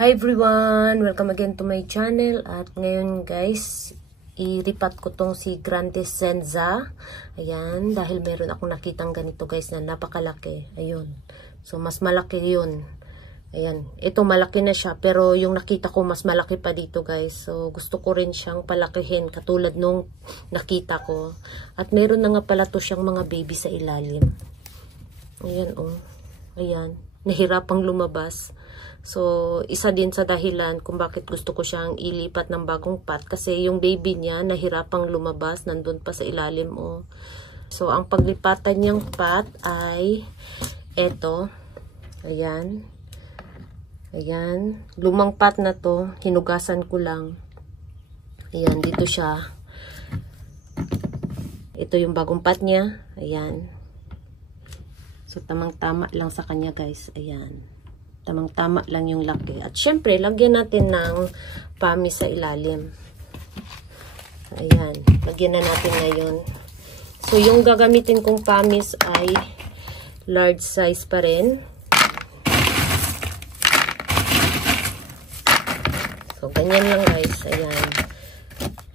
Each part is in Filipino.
Hi everyone! Welcome again to my channel. At ngayon guys, iripat ko tong si Grande Senza. Ayan, dahil meron akong nakitang ganito guys na napakalaki. Ayun. So, mas malaki yun. Ayan. Ito malaki na siya. Pero yung nakita ko mas malaki pa dito guys. So, gusto ko rin siyang palakihin. Katulad nung nakita ko. At meron na nga pala to siyang mga baby sa ilalim. Ayan oh. Ayan. Nahirapang lumabas. So, isa din sa dahilan kung bakit gusto ko siyang ilipat ng bagong pot. Kasi yung baby niya, nahirapang lumabas. Nandun pa sa ilalim, oh. So, ang paglipatan niyang pot ay eto. Ayan. Ayan. Lumang pot na to. Hinugasan ko lang. Ayan, dito siya. Ito yung bagong pot niya. Ayan. So, tamang-tama lang sa kanya, guys. Ayan. Tamang-tama lang yung laki. At syempre, lagyan natin ng pamis sa ilalim. Ayan. Lagyan na natin ngayon. So, yung gagamitin kong pamis ay large size pa rin. So, ganyan lang guys. Ayan.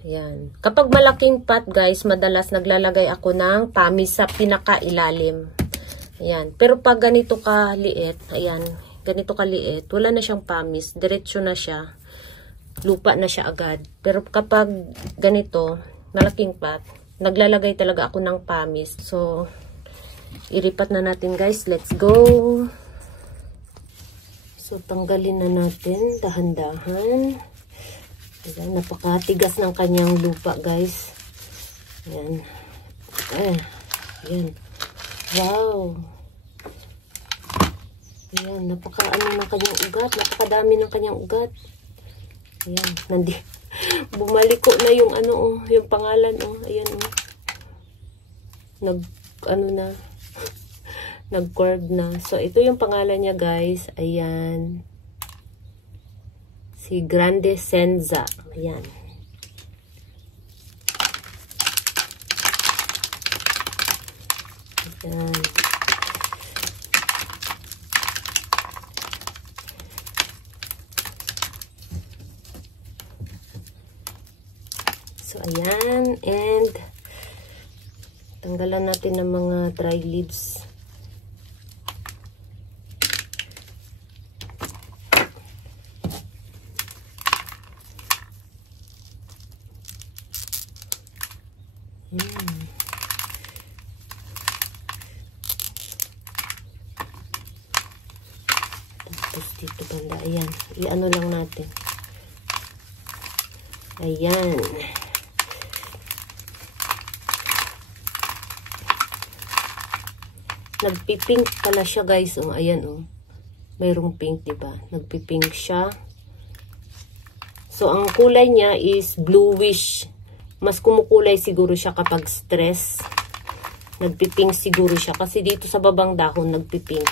Ayan. Kapag malaking pot guys, madalas naglalagay ako ng pamis sa pinaka-ilalim. Ayan. Pero pag ganito kaliit, ayan, ganito kaliit, wala na siyang pamis, diretso na siya, lupa na siya agad. Pero kapag ganito, malaking pot, naglalagay talaga ako ng pamis. So, iripat na natin guys, let's go! So, tanggalin na natin, dahan-dahan. Ayan, napakatigas ng kanyang lupa guys. Ayan. Ayan. Wow! Ayan, napaka-ano ng kanyang ugat. Napakadami ng kanyang ugat. Ayan, bumaliko na yung ano, oh, yung pangalan, oh. Ayan, oh. Nag-curve na. So, ito yung pangalan niya, guys. Ayan. Si Grande Senza. Ayan. Ayan. So, ayan. And, tanggalan natin ng mga dry leaves. Tapos, dito banda. Ayan. I-ano lang natin. Ayan. Nagpipink pala siya guys. Oh, ayan oh. Mayroong pink, diba? Nagpipink siya. So, ang kulay niya is bluish. Mas kumukulay siguro siya kapag stress. Nagpipink siguro siya. Kasi dito sa babang dahon, nagpipink.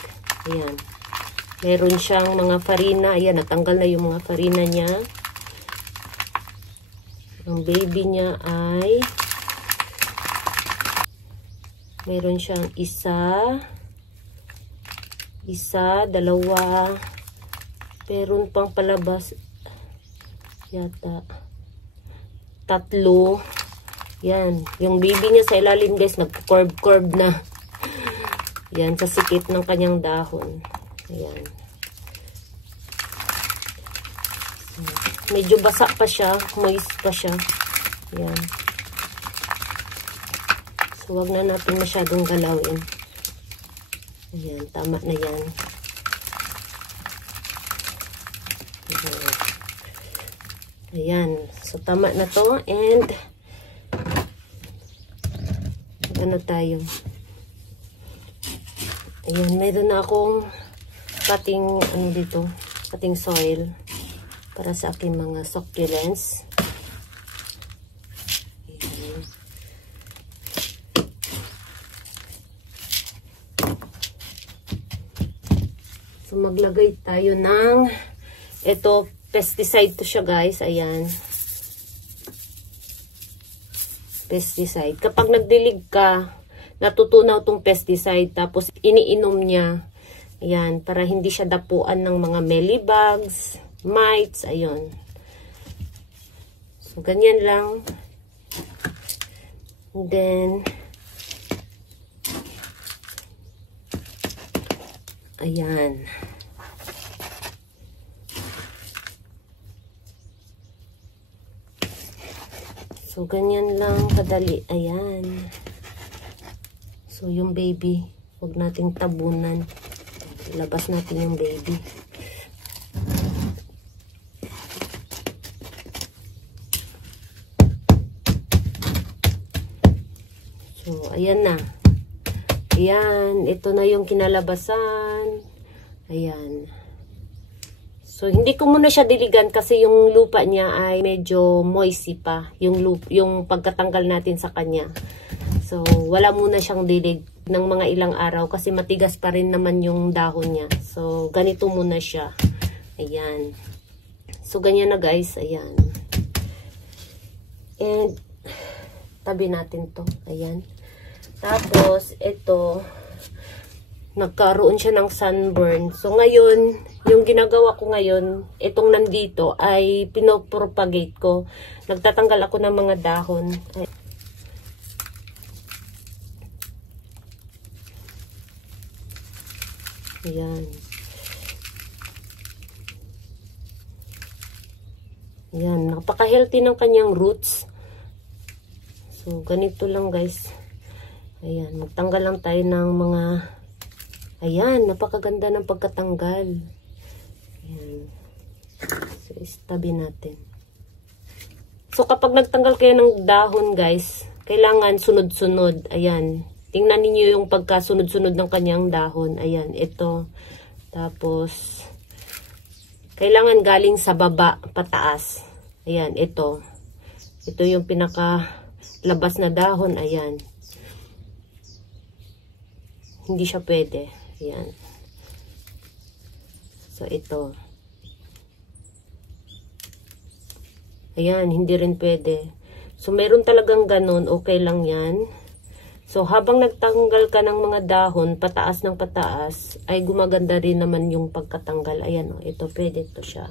Ayan. Meron siyang mga farina. Ayan, natanggal na yung mga farina niya. Ang baby niya ay meron siyang isa, dalawa, meron pang palabas yata, tatlo. Yan, yung baby niya sa ilalim guys, nag-curve na. Yan, sa sikit ng kanyang dahon. Ayan. Medyo basa pa siya, moist pa siya. Ayan. So, wag na natin masyadong galawin. Ayan, tama na yan. Ayan. So, tama na to. And, ano tayo? Ayan, mayroon na akong cutting, ano dito, cutting soil para sa aking mga succulents. So, maglagay tayo ng ito, pesticide to siya guys. Ayan. Pesticide. Kapag nagdilig ka, natutunaw tong pesticide. Tapos, iniinom niya. Ayan. Para hindi siya dapuan ng mga mealybugs. mites. Ayun. So, ganyan lang. And then, ayan. So, ganyan lang kadali. Ayan. So, yung baby, huwag nating tabunan. Ilabas natin yung baby. So, ayan na. Ayan. Ito na yung kinalabasan. Ayan. So, hindi ko muna siya diligan kasi yung lupa niya ay medyo moisty pa. Yung pagkatanggal natin sa kanya. So, wala muna siyang dilig ng mga ilang araw kasi matigas pa rin naman yung dahon niya. So, ganito muna siya. Ayan. So, ganyan na guys. Ayan. And, tabi natin to. Ayan. Tapos, ito, nagkaroon siya ng sunburn. So, ngayon, yung ginagawa ko ngayon, itong nandito, ay pinopropagate ko. Nagtatanggal ako ng mga dahon. Ayan. Ayan. Napaka-healthy ng kanyang roots. So, ganito lang guys. Ayan. Magtanggal lang tayo ng mga... Ayan. Napakaganda ng pagkatanggal. Ayan. So, istabi natin. So, kapag nagtanggal kayo ng dahon guys, kailangan sunod-sunod. Ayan. Tingnan ninyo yung pagkasunod-sunod ng kanyang dahon. Ayan, ito. Tapos, kailangan galing sa baba, pataas. Ayan, ito. Ito yung pinaka-labas na dahon. Ayan. Hindi siya pwede. Ayan. So, ito. Ayan, hindi rin pwede. So, meron talagang ganun. Okay lang yan. So, habang nagtanggal ka ng mga dahon, pataas ng pataas, ay gumaganda rin naman yung pagkatanggal. Ayan, o. Ito, pwede ito siya.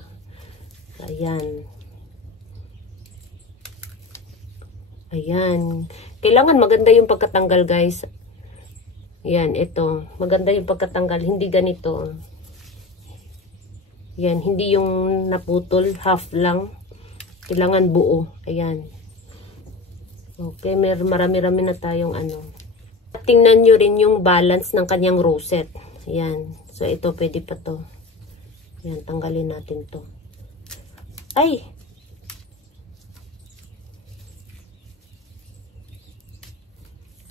Ayan. Ayan. Kailangan maganda yung pagkatanggal, guys. Ayan, ito. Maganda yung pagkatanggal. Hindi ganito. Ayan, hindi yung naputol, half lang. Kailangan buo. Ayan. Okay, marami-rami na tayong ano. Tingnan nyo rin yung balance ng kanyang rosette. Ayan. So, ito, pwede pa to. Ayan, tanggalin natin to. Ay!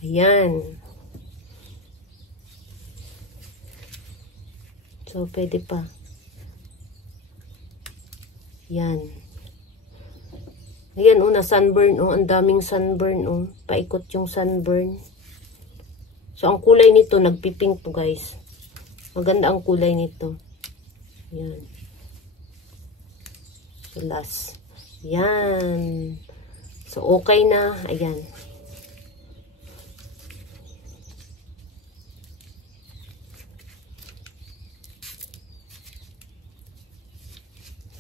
Ayan. So, pwede pa. Ayan. Ayan, na sunburn, ang daming sunburn, paikot yung sunburn. So, ang kulay nito, nagpipink to, guys. Maganda ang kulay nito. Ayan. So, last. Ayan. So, okay na. Ayan.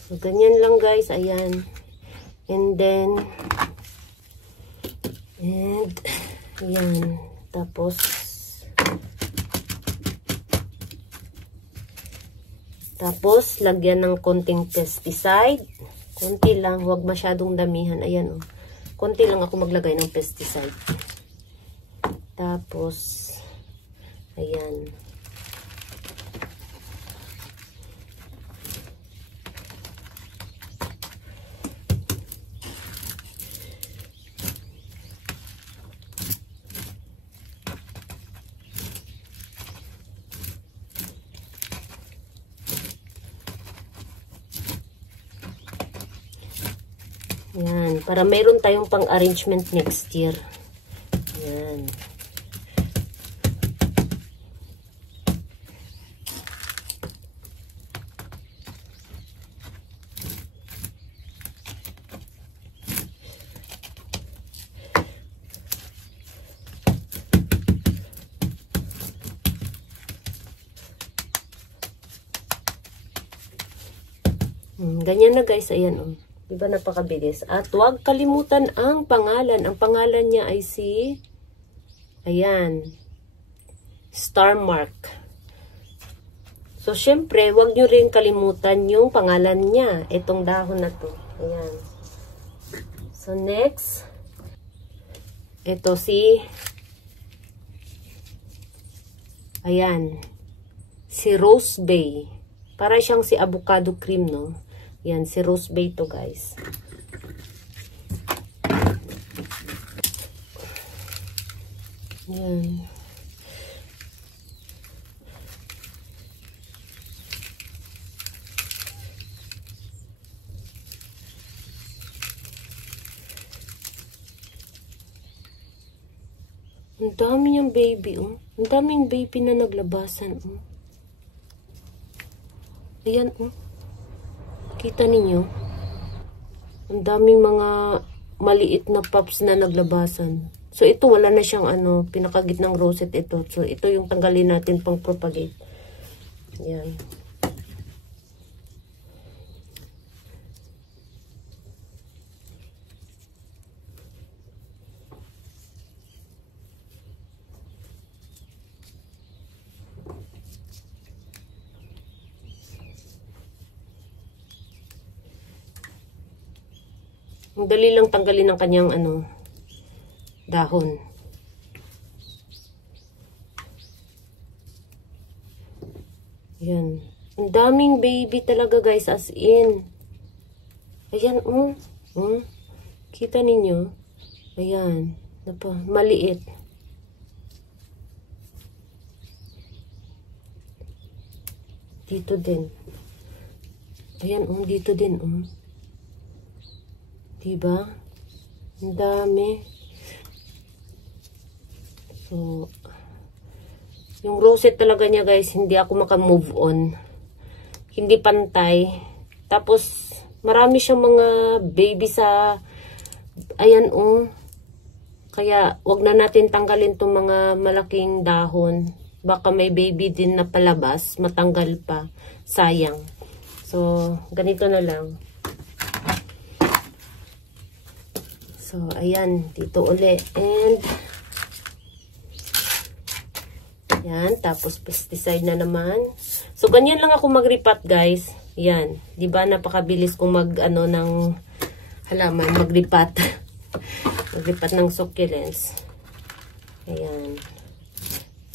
So, ganyan lang, guys. Ayan. And then, yan. Tapos, lagyan ng konting pesticide. Konti lang, huwag masyadong damihan. Ayan, oh. Konti lang ako maglagay ng pesticide. Tapos, ayan. Yan, para mayroon tayong pang-arrangement next year. Yan. Ganyan na guys, ayan oh. Diba napakabilis? At huwag kalimutan ang pangalan. Ang pangalan niya ay si, ayan, Star Mark. So, syempre, huwag nyo rin kalimutan yung pangalan niya. Itong dahon na to. Ayan. So, next, ito si, ayan, si Rose Bay. Para siyang si avocado cream, no? Yan, si Rose Bay to, guys. Yan. Ang dami niyang baby, oh. Ang daming baby na naglabasan, oh. Ayan, oh. Kita ninyo? Ang daming mga maliit na pups na naglabasan. So, ito wala na siyang ano, pinakagitnang rosette ito. So, ito yung tanggalin natin pang propagate. Ayan. Ang dali lang tanggalin ng kanyang ano, dahon. Ayan. Ang daming baby talaga guys, as in. Ayan, kita ninyo? Ayan. Maliit. Dito din. Ayan, dito din, Diba? Ang dami. So, yung rosette talaga niya guys, hindi ako maka-move on. Hindi pantay. Tapos, marami siyang mga baby sa, ayan Kaya, wag na natin tanggalin itong mga malaking dahon. Baka may baby din na palabas, matanggal pa. Sayang. So, ganito na lang. So, ayan. Dito uli. And, yan. Tapos, pesticide na naman. So, ganyan lang ako mag-repot, guys. Yan. Diba, napakabilis kong mag-ano ng halaman. Mag-repot. Mag-repot ng succulents. Ayan.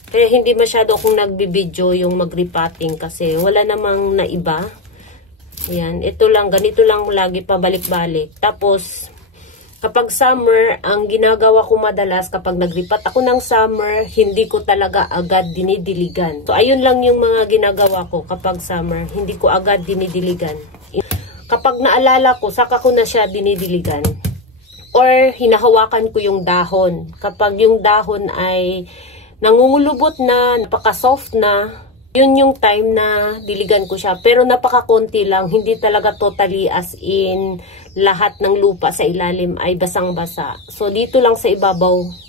Kaya, hindi masyado akong nagbibideo yung mag-repotting kasi wala namang naiba. Ayan. Ito lang. Ganito lang lagi pabalik-balik. Tapos, kapag summer, ang ginagawa ko madalas kapag nagripat ako ng summer, hindi ko talaga agad dinidiligan. So, ayun lang yung mga ginagawa ko kapag summer. Hindi ko agad dinidiligan. Kapag naalala ko, saka ko na siya dinidiligan. Or, hinahawakan ko yung dahon. Kapag yung dahon ay nangungulubot na, napaka-soft na, yun yung time na diligan ko siya. Pero napaka-konti lang, hindi talaga totally as in lahat ng lupa sa ilalim ay basang-basa. So, dito lang sa ibabaw,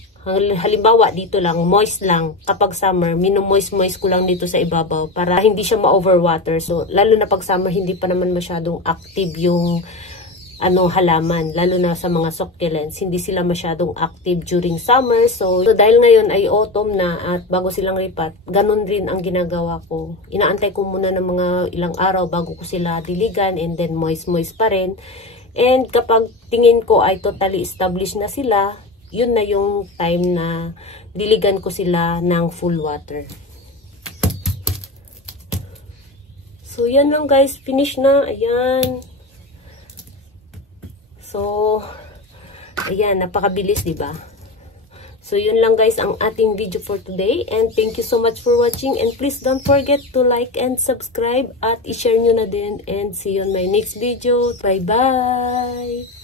halimbawa dito lang, moist lang. Kapag summer, mino-moist-moist ko lang dito sa ibabaw para hindi siya ma-overwater. So, lalo na pag summer, hindi pa naman masyadong active yung halaman, lalo na sa mga succulents, hindi sila masyadong active during summer. So dahil ngayon ay autumn na at bago silang ripat, ganun rin ang ginagawa ko. Inaantay ko muna ng mga ilang araw bago ko sila diligan and then moist pa rin. And kapag tingin ko ay totally established na sila, yun na yung time na diligan ko sila ng full water. So yan lang guys, finish na. Ayan. So, ayan, napakabilis, diba? So, yun lang guys ang ating video for today. And thank you so much for watching. And please don't forget to like and subscribe at i-share nyo na din. And see you on my next video. Bye-bye!